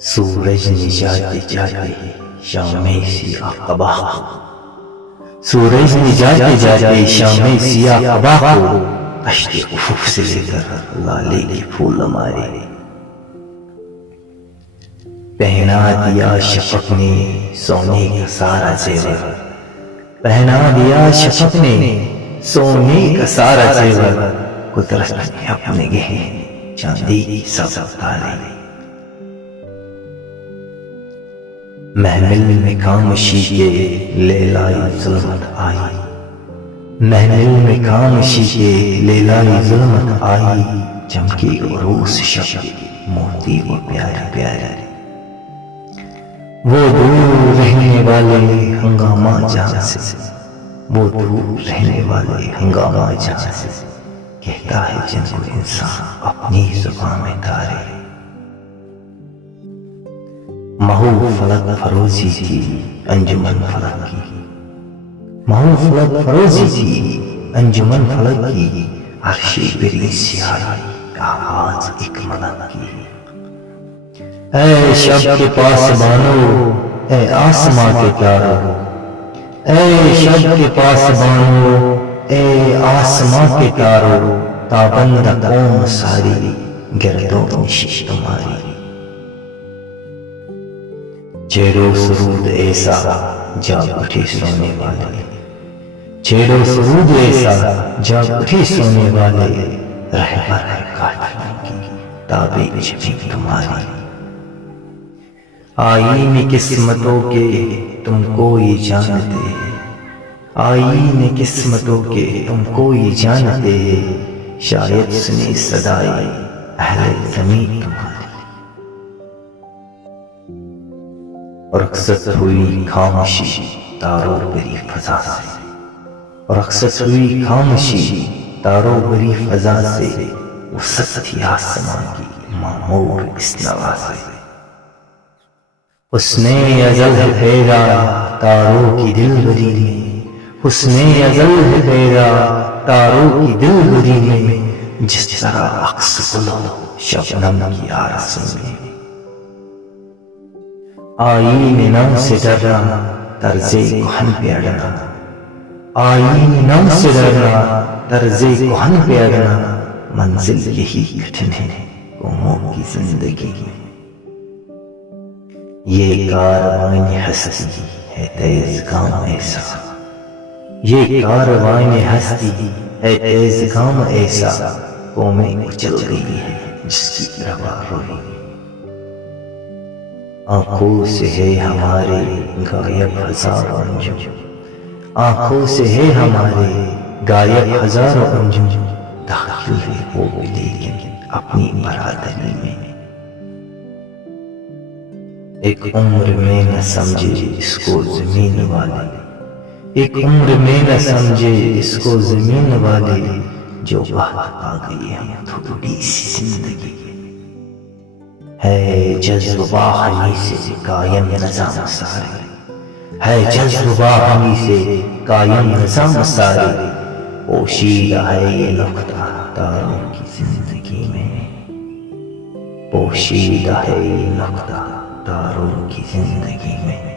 سورج نے جاتے جاتے شام سیاہ قبا کو، سورج نے جاتے جاتے شام سیاہ قبا کو اشک افق سے لے کر لالے کے پھول مارے. پہنا دیا شفق نے سونے کا سارا زیور، پہنا دیا شفق نے سونے کا سارا زیور. قدرت نے اپنے گہنے چاندی کی سب اتارے. محمل میں خاموشی کے لیلائی ظلمت آئی، محمل میں خاموشی کے لیلائی ظلمت آئی. چمکی عروس شب موتی وہ پیارے پیارے، وہ دور رہنے والے ہنگامہ جہاں سے، وہ دور رہنے والے ہنگامہ جہاں سے کہتا ہے جن کو انسان اپنی زبان میں تارے. مہو فلک فروزی تھی انجمن فلک کی، مہو فلک فروزی تھی انجمن فلک کی. عرشی بری سیاہی آواز ایک ملک کی. اے شب کے پاس بانو، اے آسماں کے تارو، اے شب کے پاس بانو، اے آسماں کے تارو. تابند قوم ساری گردوں نشی تمہاری. چھیڑو سرود ایسا جاگ اٹھی سونے والے، چھیڑو سرود ایسا جاگ اٹھی سونے والے. رہبر ہے کافروں کی تابع چھپی تمہاری. آئین قسمتوں کے تم کوئی جانتے، آئین قسمتوں کے تم کوئی جانتے. شاید سنی صدائے اہل زمین تمہاری. رخصت ہوئی خاموشی تاروں بری فضا سے، رخصت ہوئی خاموشی تاروں بری فضا سے. وسط تھی آسمان کی معمور اس نوا سے. حسن ازل ہے پھیرا تاروں کی دل بری میں، حسن ازل ہے پھیرا تاروں کی دل بری میں. جس طرح عکس گل شبنم کی آرزو میں. آئین نو سے ڈرنا طرز کہن پہ اڑنا، آئین نو سے ڈرنا طرز کہن پہ اڑنا. منزل یہی کٹھن ہے قوموں کی زندگی میں. یہ کاروان ہستی ہے تیز گام ایسا، یہ کاروان ہستی ہے تیز گام ایسا. قومیں کچل گئی ہے جس کی روا روئی. آنکھوں سے ہے ہمارے غائب ہزاروں انجم، آنکھوں سے ہے ہمارے غائب ہزاروں انجم. داخل ہے وہ بھی لیکن اپنی برادری میں. ایک عمر میں نہ سمجھے اس کو زمین والے، ایک عمر میں نہ سمجھے اس کو زمین والے. جو بات آ گئی ہم تھوڑی سی زندگی ہے. جذب باہمی سے قائم نظام سارے، ہے جذب باہمی سے قائم نظام سارے. پوشیدہ ہے یہ نقطہ تاروں کی زندگی میں، پوشیدہ ہے یہ نقطہ تاروں کی زندگی میں.